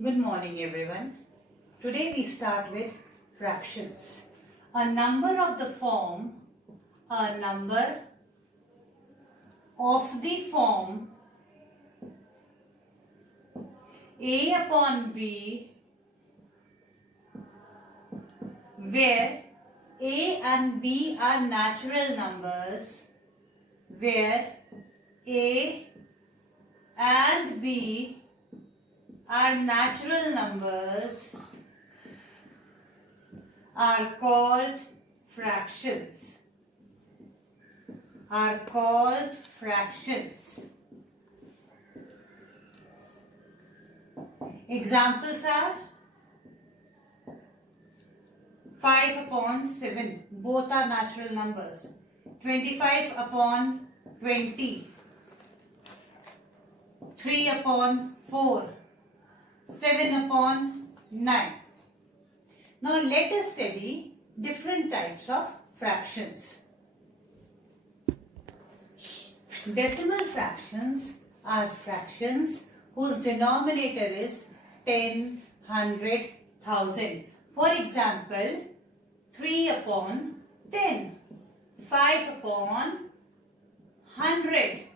Good morning everyone. Today we start with fractions. A number of the form A upon B, where A and B are natural numbers, where A and B are natural numbers, are called fractions. Examples are 5 upon 7, both are natural numbers. 25 upon 20, 3 upon 4, 7 upon 9. Now let us study different types of fractions. Decimal fractions are fractions whose denominator is 10, 100, 1000. For example, 3 upon 10, 5 upon 100,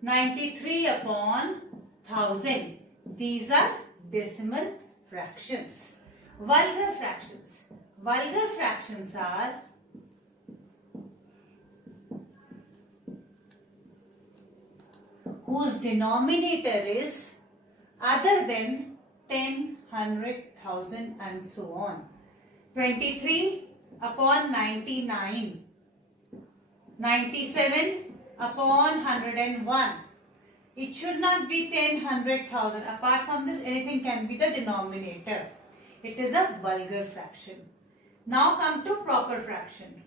93 upon 1000. These are decimal fractions. Vulgar fractions. Vulgar fractions are whose denominator is other than 10, 100, 1000 and so on. 23 upon 99, 97 upon 101. It should not be 10, 100, 1000. Apart from this, anything can be the denominator. It is a vulgar fraction. Now come to proper fraction.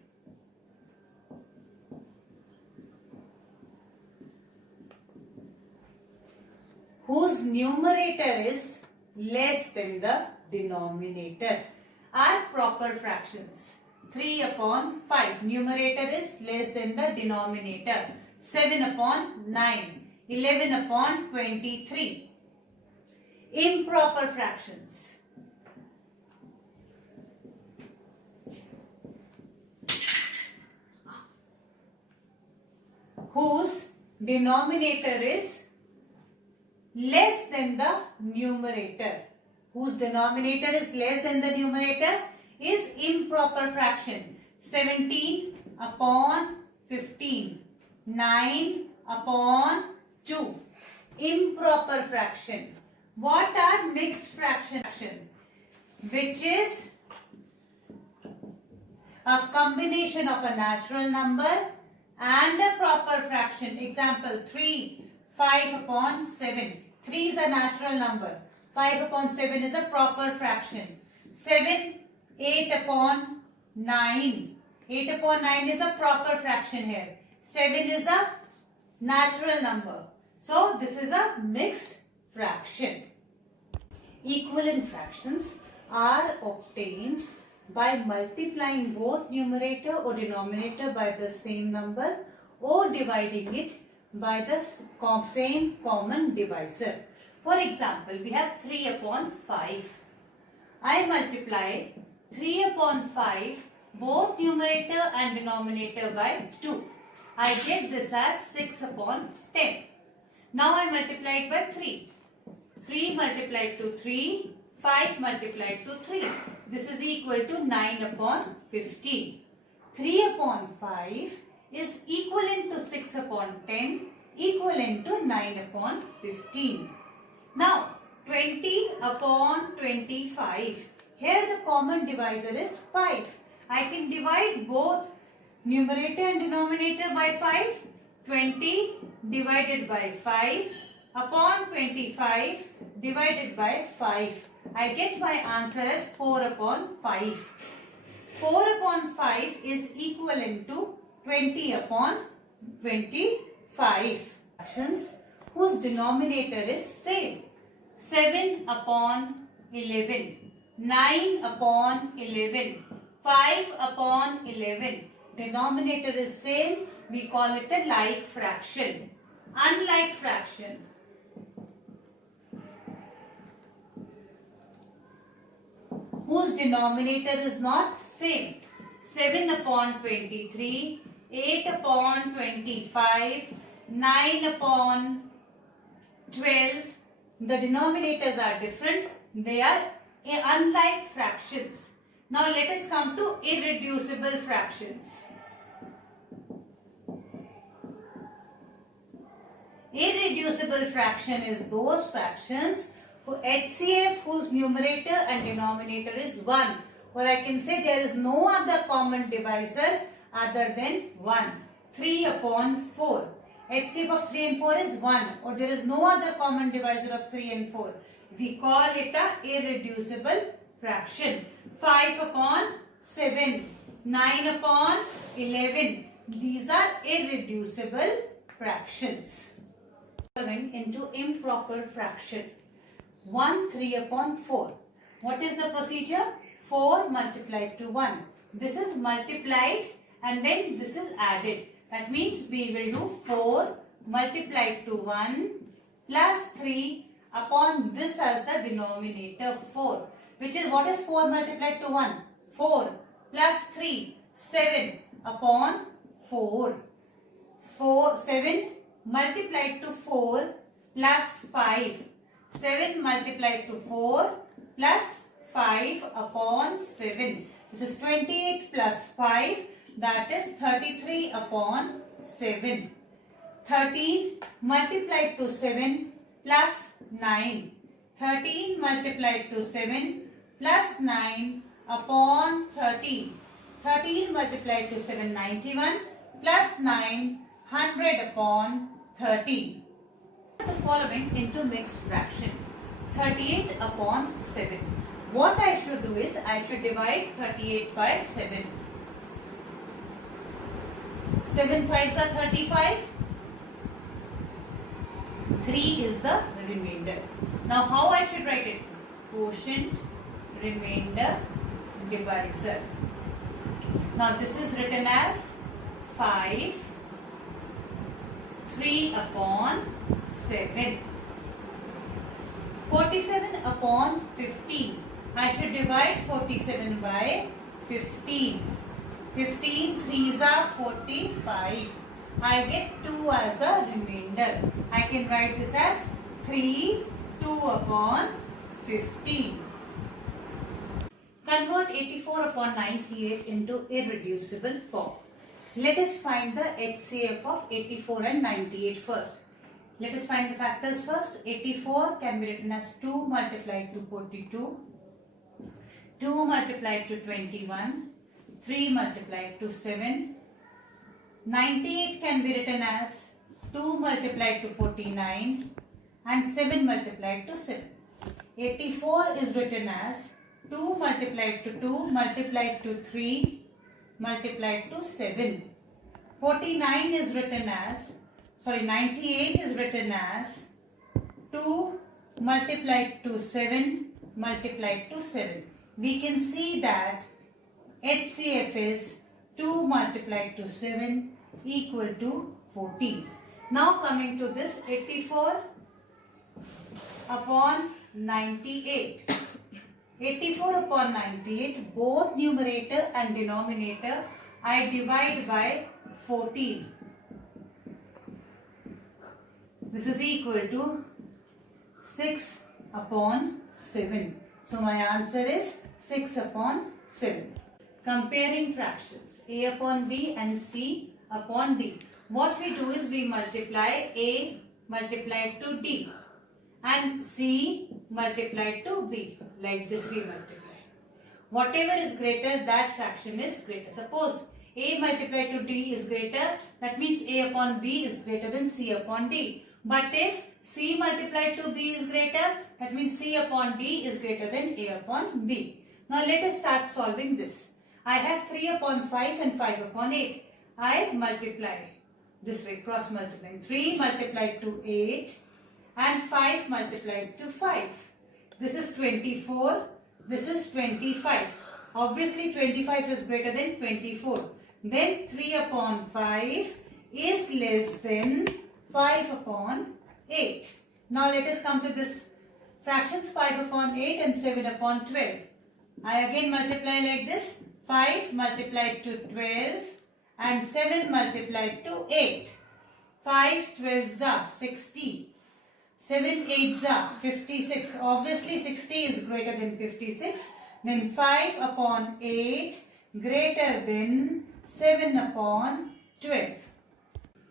Whose numerator is less than the denominator are proper fractions. 3 upon 5, numerator is less than the denominator. 7 upon 9, 11 upon 23. Improper fractions. Whose denominator is less than the numerator. Whose denominator is less than the numerator is improper fraction. 17 upon 15, 9 upon 2. Improper fraction. What are mixed fraction? Which is a combination of a natural number and a proper fraction. Example 3, 5 upon 7. 3 is a natural number. 5 upon 7 is a proper fraction. 7, 8 upon 9. 8 upon 9 is a proper fraction here. 7 is a natural number. So this is a mixed fraction. Equivalent fractions are obtained by multiplying both numerator or denominator by the same number or dividing it by the same common divisor. For example, we have 3 upon 5. I multiply 3 upon 5 both numerator and denominator by 2. I get this as 6 upon 10. Now I multiply it by 3. 3 multiplied to 3, 5 multiplied to 3. This is equal to 9 upon 15. 3 upon 5 is equivalent to 6 upon 10, equivalent to 9 upon 15. Now 20 upon 25. Here the common divisor is 5. I can divide both numerator and denominator by 5. 20 divided by 5 upon 25 divided by 5. I get my answer as 4 upon 5. 4 upon 5 is equivalent to 20 upon 25. Fractions whose denominator is same. 7 upon 11, 9 upon 11, 5 upon 11. Denominator is same. We call it a like fraction. Unlike fraction. whose denominator is not same. 7 upon 23, 8 upon 25, 9 upon 12. The denominators are different. They are unlike fractions. Now let us come to irreducible fractions. Irreducible fraction is those fractions whose HCF whose numerator and denominator is 1. Or I can say there is no other common divisor other than 1. 3 upon 4. HCF of 3 and 4 is 1. Or there is no other common divisor of 3 and 4. We call it a irreducible fraction. 5 upon 7. 9 upon 11. These are irreducible fractions. Following into improper fraction. 1 3 upon 4. What is the procedure? 4 multiplied to 1. This is multiplied and then this is added. That means we will do 4 multiplied to 1 plus 3 upon this as the denominator 4. Which is what is 4 multiplied to 1? 4 plus 3, 7 upon 4. 7 multiplied to 4 plus 5. 7 multiplied to 4 plus 5 upon 7. This is 28 plus 5, that is 33 upon 7. 13 multiplied to 7 plus 9. 13 multiplied to 7 plus 9 upon 13. 13 multiplied to 7, 91 plus 9, 100 upon 13. The following into mixed fraction. 38 upon 7. What I should do is I should divide 38 by 7. 7 5s are 35. 3 is the remainder. Now how I should write it? Quotient, remainder, divisor. Now this is written as 5, 3 upon 7. 47 upon 15. I should divide 47 by 15. 15 3s are 45. I get 2 as a remainder. I can write this as 3, 2 upon 15. Convert 84 upon 98 into irreducible form. Let us find the HCF of 84 and 98 first. Let us find the factors first. 84 can be written as 2 multiplied to 42, 2 multiplied to 21, 3 multiplied to 7. 98 can be written as 2 multiplied to 49 and 7 multiplied to 7. 84 is written as 2 multiplied to 2 multiplied to 3 multiplied to 7. 49 is written as, 98 is written as 2 multiplied to 7 multiplied to 7. We can see that HCF is 2 multiplied to 7 equal to 14. Now coming to this 84 upon 98. 84 upon 98, both numerator and denominator I divide by 14. This is equal to 6 upon 7. So my answer is 6 upon 7. Comparing fractions A upon B and C upon D. What we do is we multiply A multiplied to D and C multiplied to B. Like this we multiply. Whatever is greater, that fraction is greater. Suppose A multiplied to D is greater, that means A upon B is greater than C upon D. But if C multiplied to B is greater, that means C upon D is greater than A upon B. Now let us start solving this. I have 3 upon 5 and 5 upon 8. I multiply this way, cross multiplying. 3 multiplied to 8 and 5 multiplied to 5. This is 24. This is 25. Obviously 25 is greater than 24. Then 3 upon 5 is less than 5 upon 8. Now let us come to this fractions 5 upon 8 and 7 upon 12. I again multiply like this. 5 multiplied to 12 and 7 multiplied to 8. 5 12s are 60. 7 8s are 56. Obviously 60 is greater than 56. Then 5 upon 8 greater than 7 upon 12.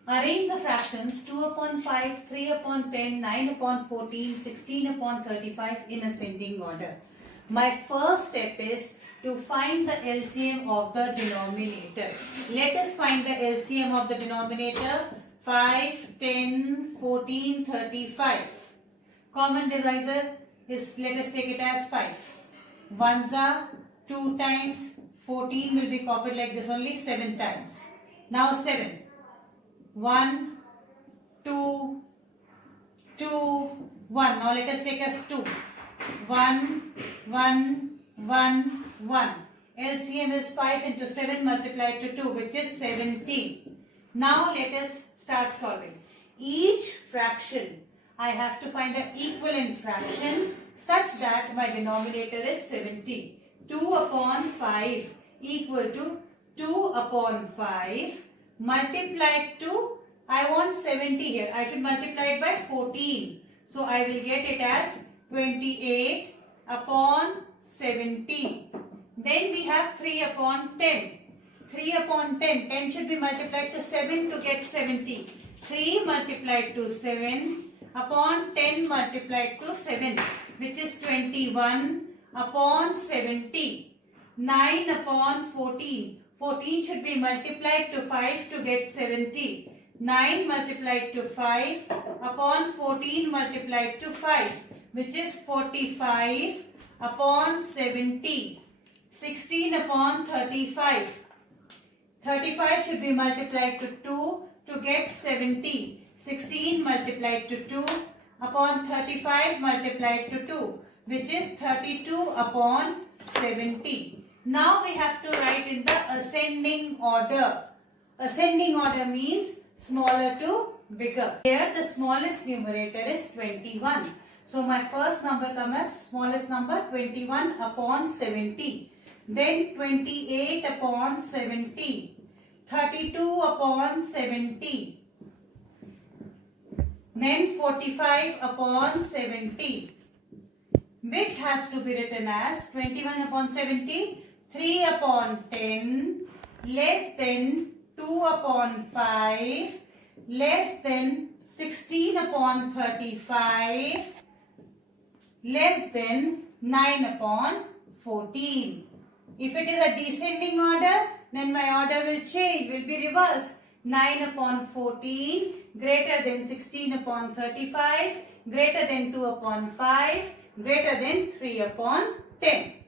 Arrange the fractions 2 upon 5, 3 upon 10, 9 upon 14, 16 upon 35 in ascending order. My first step is to find the LCM of the denominator. Let us find the LCM of the denominator. 5, 10, 14, 35. Common divisor is, let us take it as 5. 1s are 2 times, 14 will be copied like this only 7 times. Now 7. 1, 2, 2, 1. Now let us take as 2. 1, 1, 1, 1. LCM is 5 into 7 multiplied to 2, which is 70. Now let us start solving. Each fraction, I have to find an equivalent fraction such that my denominator is 70. 2 upon 5 equal to 2 upon 5 multiplied to, I want 70 here. I should multiply it by 14. So I will get it as 28 upon 70. Then we have 3 upon 10. 3 upon 10. 10 should be multiplied to 7 to get 70. 3 multiplied to 7 upon 10 multiplied to 7, which is 21 upon 70. 9 upon 14. 14 should be multiplied to 5 to get 70. 9 multiplied to 5 upon 14 multiplied to 5, which is 45 upon 70. 16 upon 35. 35 should be multiplied to 2 to get 70. 16 multiplied to 2 upon 35 multiplied to 2, which is 32 upon 70. Now we have to write in the ascending order. Ascending order means smaller to bigger. Here the smallest numerator is 21. So my first number comes as smallest number 21 upon 70. Then 28 upon 70. 32 upon 70. Then 45 upon 70. Which has to be written as 21 upon 70. 3 upon 10 less than 2 upon 5 less than 16 upon 35 less than 9 upon 14. If it is a descending order, then my order will change, will be reversed. 9 upon 14 greater than 16 upon 35 greater than 2 upon 5 greater than 3 upon 10.